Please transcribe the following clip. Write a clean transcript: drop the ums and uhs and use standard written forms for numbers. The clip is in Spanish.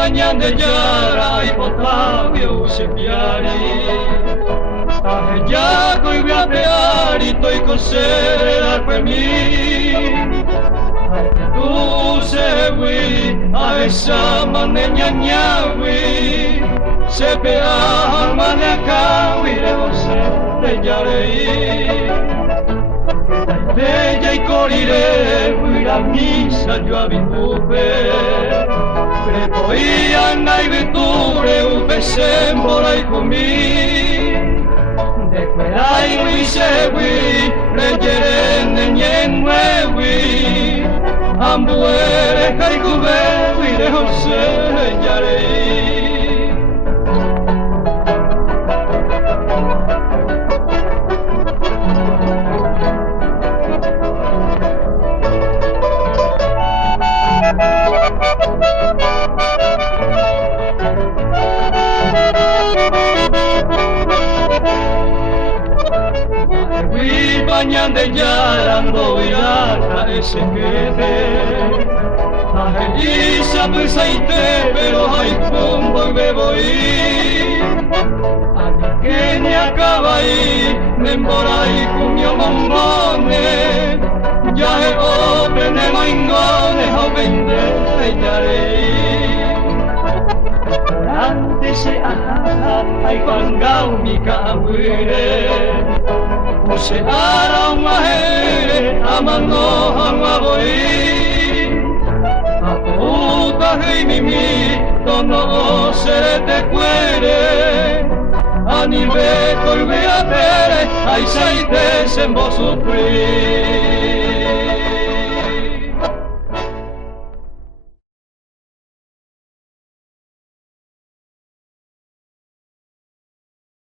Bagnande giara i potavio sepiari Ahegiaco i viapeari toi cosere per mi Tu segui a essa manegna gnawi Sepea maneacawi le vose le giarei Bella i corire la misa io abitupe poi andai vetture upe sembolai comi de quell'ai mi segui reggerenne nienwewi ambuere caricubewi le oseggiarei Bagnande giarando irata e se quede Isa pesaite pero hay fumbo y bebo y que ne acaba y nemborai cumio bombone ya he open de mangone o vende yarei antes se aha hay pangau mi cahuire se hará un mahere amando amaboi aputa y mimi tono se te cuere a nivel colve a tere ai saite se vos sufrir